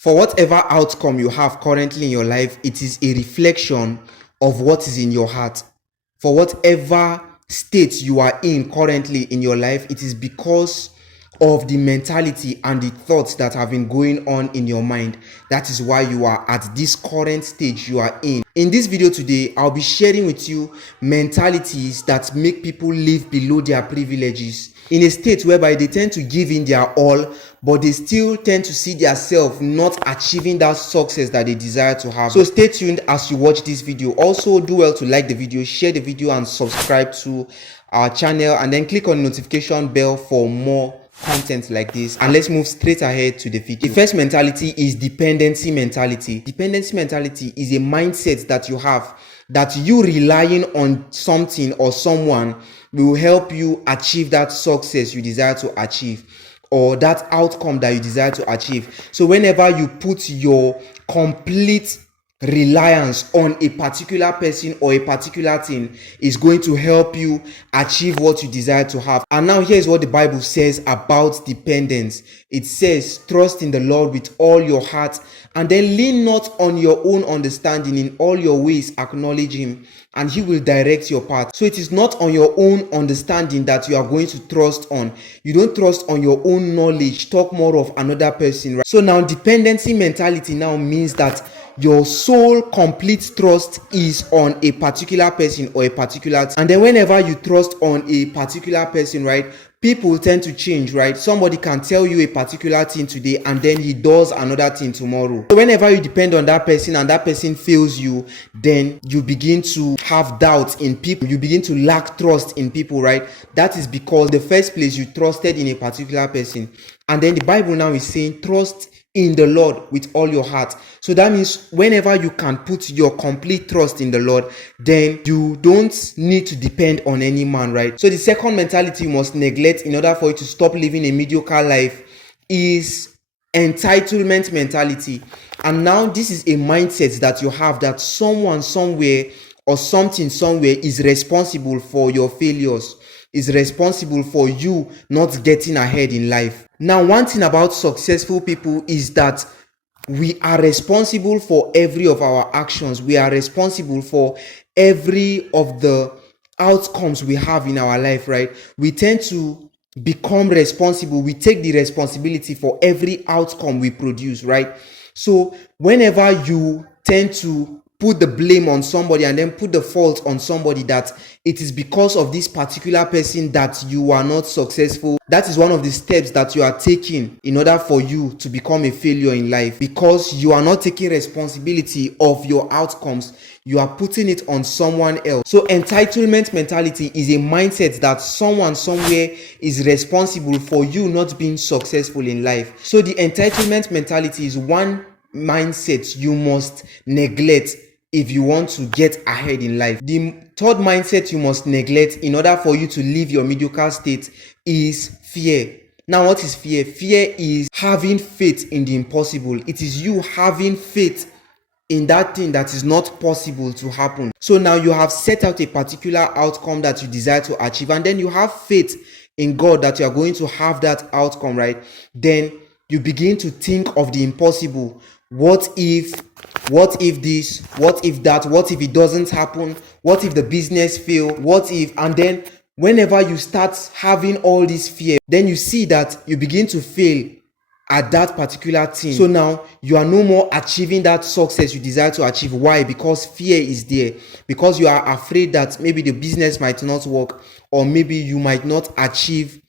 For whatever outcome you have currently in your life, it is a reflection of what is in your heart. For whatever state you are in currently in your life, it is because of the mentality and the thoughts that have been going on in your mind. That is why you are at this current stage you are in. In this video today, I'll be sharing with you mentalities that make people live below their privileges, in a state whereby they tend to give in their all, but they still tend to see themselves not achieving that success that they desire to have. So stay tuned as you watch this video. Also, do well to like the video, share the video, and subscribe to our channel, and then click on the notification bell for more content like this. And let's move straight ahead to the video. The first mentality is dependency mentality. Dependency mentality is a mindset that you have, that you relying on something or someone will help you achieve that success you desire to achieve, or that outcome that you desire to achieve. So whenever you put your complete reliance on a particular person or a particular thing, is going to help you achieve what you desire to have. And now here's what the Bible says about dependence. It says, trust in the Lord with all your heart, and then lean not on your own understanding. In all your ways acknowledge him, and he will direct your path. So it is not on your own understanding that you are going to trust on. You don't trust on your own knowledge. Talk more of another person, right? So now dependency mentality now means that your sole complete trust is on a particular person or a particular thing. And then whenever you trust on a particular person, right, people tend to change, right? Somebody can tell you a particular thing today and then he does another thing tomorrow. So whenever you depend on that person and that person fails you, then you begin to have doubts in people. You begin to lack trust in people, right? That is because in the first place you trusted in a particular person. And then the Bible now is saying trust in the Lord with all your heart. So that means whenever you can put your complete trust in the Lord, then you don't need to depend on any man, right? So the second mentality you must neglect in order for you to stop living a mediocre life is entitlement mentality. And now this is a mindset that you have, that someone somewhere or something somewhere is responsible for your failures, is responsible for you not getting ahead in life. Now, one thing about successful people is that we are responsible for every of our actions. We are responsible for every of the outcomes we have in our life, right? We tend to become responsible. We take the responsibility for every outcome we produce, right? So whenever you tend to put the blame on somebody and then put the fault on somebody, that it is because of this particular person that you are not successful, that is one of the steps that you are taking in order for you to become a failure in life, because you are not taking responsibility of your outcomes. You are putting it on someone else. So entitlement mentality is a mindset that someone somewhere is responsible for you not being successful in life. So the entitlement mentality is one mindset you must neglect if you want to get ahead in life. The third mindset you must neglect in order for you to leave your mediocre state is fear. Now, what is fear? Fear is having faith in the impossible. It is you having faith in that thing that is not possible to happen. So now you have set out a particular outcome that you desire to achieve, and then you have faith in God that you are going to have that outcome, right? Then you begin to think of the impossible. What if this, what if that, what if it doesn't happen, what if the business fail, what if, and then whenever you start having all this fear, then you see that you begin to fail at that particular thing. So now you are no more achieving that success you desire to achieve. Why? Because fear is there, because you are afraid that maybe the business might not work, or maybe you might not achieve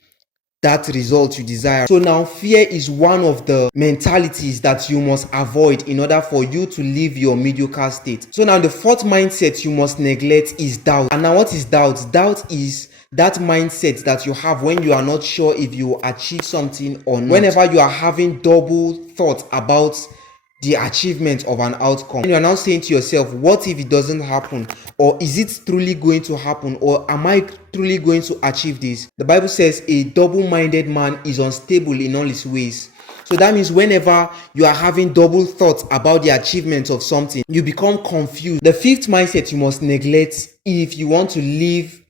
that result you desire. So now fear is one of the mentalities that you must avoid in order for you to leave your mediocre state. So now the fourth mindset you must neglect is doubt. And now what is doubt? Doubt is that mindset that you have when you are not sure if you achieve something or not. Whenever you are having double thought about the achievement of an outcome, you are now saying to yourself, what if it doesn't happen? Or is it truly going to happen? Or am I truly going to achieve this? The Bible says a double-minded man is unstable in all his ways. So that means whenever you are having double thoughts about the achievement of something, you become confused. The fifth mindset you must neglect if you want to leave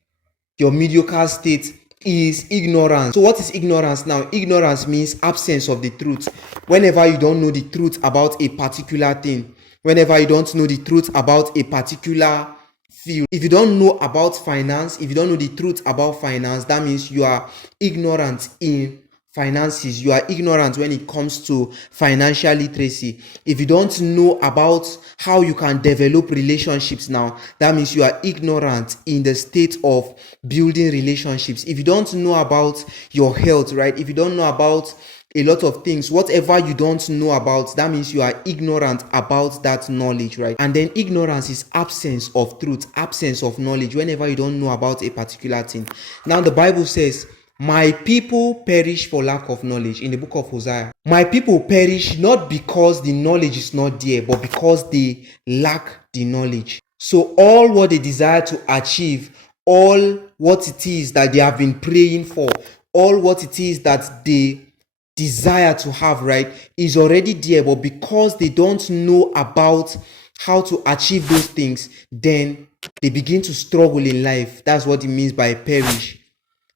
your mediocre state is ignorance. So what is ignorance now? Ignorance means absence of the truth. Whenever you don't know the truth about a particular thing, whenever you don't know the truth about a particular field, if you don't know about finance, if you don't know the truth about finance, that means you are ignorant in finances. You are ignorant when it comes to financial literacy. If you don't know about how you can develop relationships now, that means you are ignorant in the state of building relationships. If you don't know about your health, right? If you don't know about a lot of things, whatever you don't know about, that means you are ignorant about that knowledge, right? And then ignorance is absence of truth, absence of knowledge, whenever you don't know about a particular thing. Now the Bible says, my people perish for lack of knowledge, in the book of Hosea. My people perish not because the knowledge is not there, but because they lack the knowledge. So all what they desire to achieve, all what it is that they have been praying for, all what it is that they desire to have, right, is already there, but because they don't know about how to achieve those things, then they begin to struggle in life. That's what it means by perish.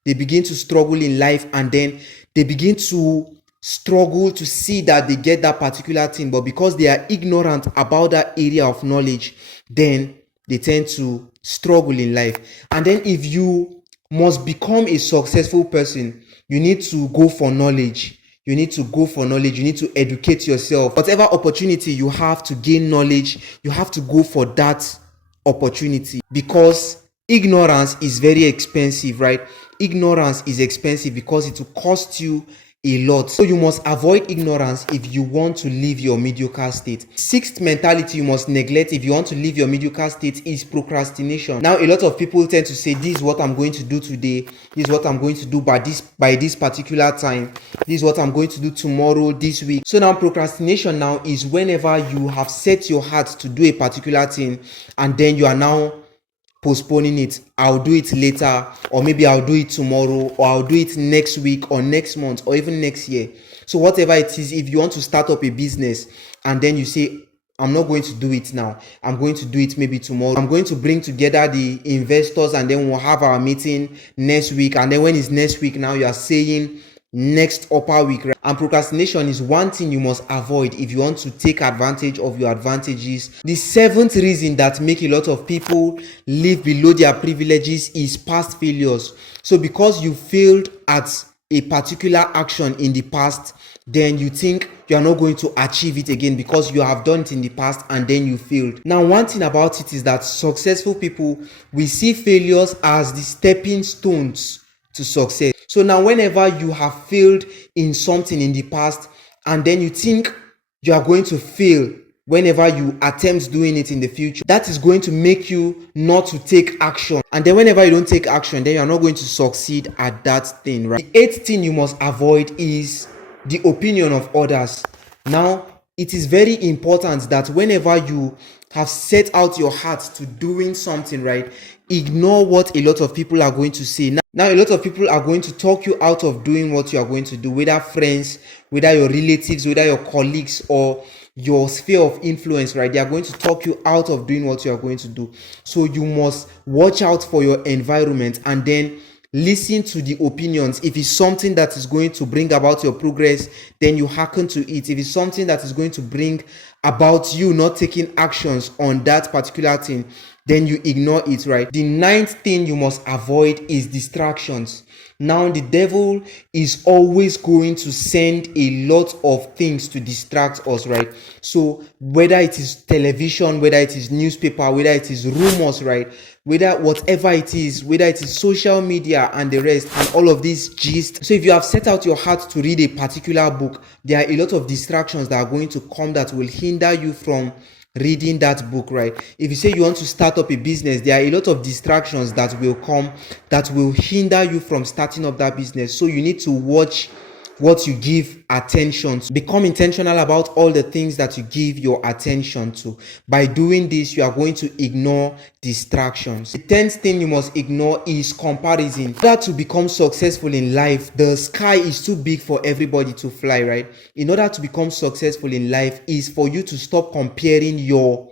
They begin to struggle in life, and then they begin to struggle to see that they get that particular thing, but because they are ignorant about that area of knowledge, then they tend to struggle in life. And then if you must become a successful person, you need to go for knowledge. You need to go for knowledge. You need to educate yourself. Whatever opportunity you have to gain knowledge, you have to go for that opportunity, because ignorance is very expensive, right? Ignorance is expensive because it will cost you a lot. So you must avoid ignorance if you want to leave your mediocre state. Sixth mentality you must neglect if you want to leave your mediocre state is procrastination. Now a lot of people tend to say, this is what I'm going to do today, this is what I'm going to do by this particular time, this is what I'm going to do tomorrow, this week. So now procrastination now is whenever you have set your heart to do a particular thing, and then you are now postponing it. I'll do it later, or maybe I'll do it tomorrow, or I'll do it next week or next month or even next year. So whatever it is, if you want to start up a business and then you say, I'm not going to do it now, I'm going to do it maybe tomorrow, I'm going to bring together the investors and then we'll have our meeting next week, and then when it's next week, now you are saying next upper week, right? And procrastination is one thing you must avoid if you want to take advantage of your advantages. The seventh reason that make a lot of people live below their privileges is past failures. So because you failed at a particular action in the past, then you think you are not going to achieve it again because you have done it in the past and then you failed. Now, one thing about it is that successful people, we see failures as the stepping stones to success. So now whenever you have failed in something in the past and then you think you are going to fail whenever you attempt doing it in the future, that is going to make you not to take action. And then whenever you don't take action, then you are not going to succeed at that thing, right? The eighth thing you must avoid is the opinion of others. Now, it is very important that whenever you have set out your heart to doing something, right, ignore what a lot of people are going to say. Now, a lot of people are going to talk you out of doing what you are going to do, whether friends, whether your relatives, whether your colleagues, or your sphere of influence, right? They are going to talk you out of doing what you are going to do. So you must watch out for your environment and then listen to the opinions. If it's something that is going to bring about your progress, then you hearken to it. If it's something that is going to bring about you not taking actions on that particular thing, then you ignore it, right? The ninth thing you must avoid is distractions. Now, the devil is always going to send a lot of things to distract us, right? So whether it is television, whether it is newspaper, whether it is rumors, right? Whether whatever it is, whether it is social media and the rest, and all of these gist. So if you have set out your heart to read a particular book, there are a lot of distractions that are going to come that will hinder you from reading that book, right? If you say you want to start up a business, there are a lot of distractions that will come that will hinder you from starting up that business. So you need to watch what you give attention to. Become intentional about all the things that you give your attention to. By doing this, you are going to ignore distractions. The 10th thing you must ignore is comparison. In order to become successful in life, the sky is too big for everybody to fly, right? In order to become successful in life is for you to stop comparing your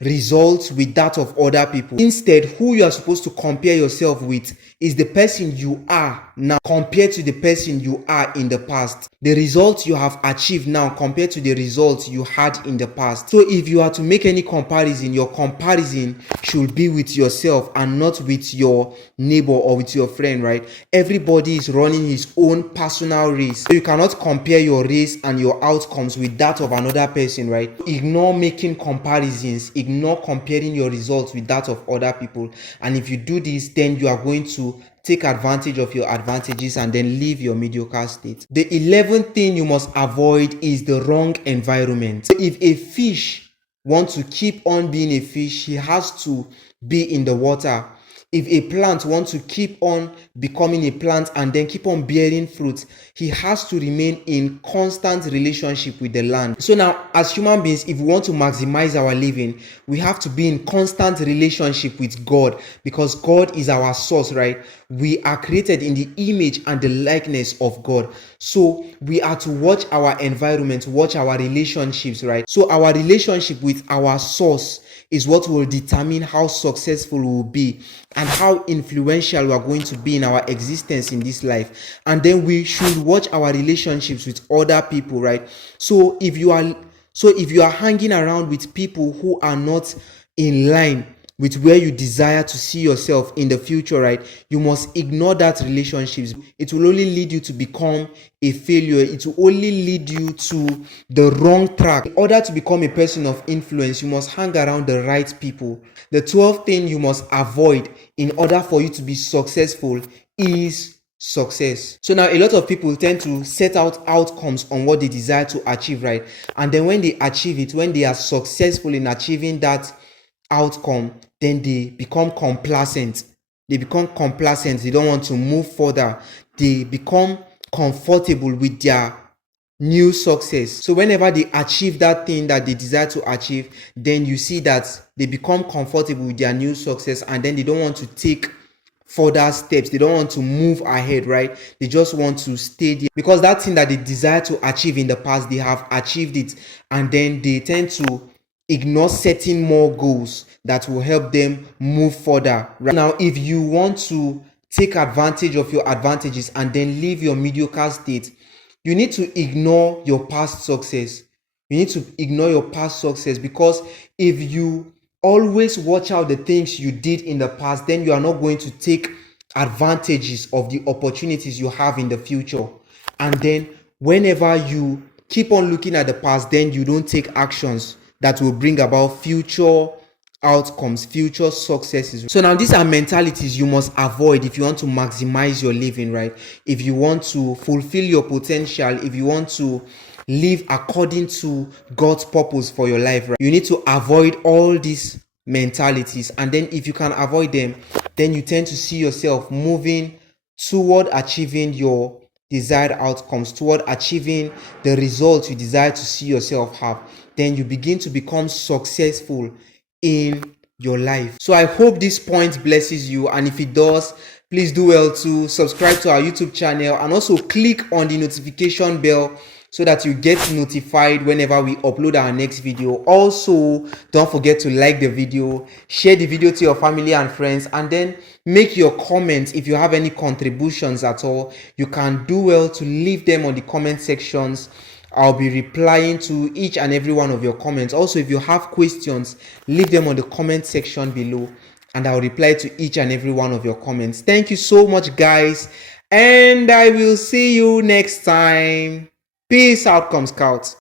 results with that of other people. Instead, who you are supposed to compare yourself with is the person you are now compared to the person you are in the past. The results you have achieved now compared to the results you had in the past. So if you are to make any comparison, your comparison should be with yourself and not with your neighbor or with your friend, right? Everybody is running his own personal race. So you cannot compare your race and your outcomes with that of another person, right? Ignore making comparisons. Ignore comparing your results with that of other people. And if you do this, then you are going to take advantage of your advantages and then leave your mediocre state. The 11th thing you must avoid is the wrong environment. So if a fish wants to keep on being a fish, he has to be in the water. If a plant wants to keep on becoming a plant and then keep on bearing fruit, he has to remain in constant relationship with the land. So now, as human beings, if we want to maximize our living, we have to be in constant relationship with God, because God is our source, right? We are created in the image and the likeness of God. So we are to watch our environment, watch our relationships, right? So our relationship with our source is what will determine how successful we will be and how influential we are going to be in our existence in this life. And then we should watch our relationships with other people, right? So if you are hanging around with people who are not in line with where you desire to see yourself in the future, right, you must ignore that relationships. It will only lead you to become a failure. It will only lead you to the wrong track. In order to become a person of influence, you must hang around the right people. The 12th thing you must avoid in order for you to be successful is success. So now a lot of people tend to set out outcomes on what they desire to achieve, right? And then when they achieve it, when they are successful in achieving that outcome, then they become complacent. They don't want to move further. They become comfortable with their new success. So whenever they achieve that thing that they desire to achieve, then you see that they become comfortable with their new success, and then they don't want to take further steps. They don't want to move ahead, right? They just want to stay there, because that thing that they desire to achieve in the past, they have achieved it, and then they tend to ignore setting more goals that will help them move further. Right now, if you want to take advantage of your advantages and then leave your mediocre state, you need to ignore your past success. You need to ignore your past success, because if you always watch out the things you did in the past, then you are not going to take advantages of the opportunities you have in the future. And then whenever you keep on looking at the past, then you don't take actions that will bring about future outcomes, future successes. So now these are mentalities you must avoid if you want to maximize your living, right? If you want to fulfill your potential, if you want to live according to God's purpose for your life, right? You need to avoid all these mentalities. And then if you can avoid them, then you tend to see yourself moving toward achieving your desired outcomes, toward achieving the results you desire to see yourself have. Then you begin to become successful in your life. So I hope this point blesses you, and if it does, please do well to subscribe to our YouTube channel and also click on the notification bell so that you get notified whenever we upload our next video. Also, don't forget to like the video, share the video to your family and friends, and then make your comments. If you have any contributions at all, you can do well to leave them on the comment sections. I'll be replying to each and every one of your comments. Also, if you have questions, leave them on the comment section below, and I'll reply to each and every one of your comments. Thank you so much, guys, and I will see you next time. Peace out, Scouts.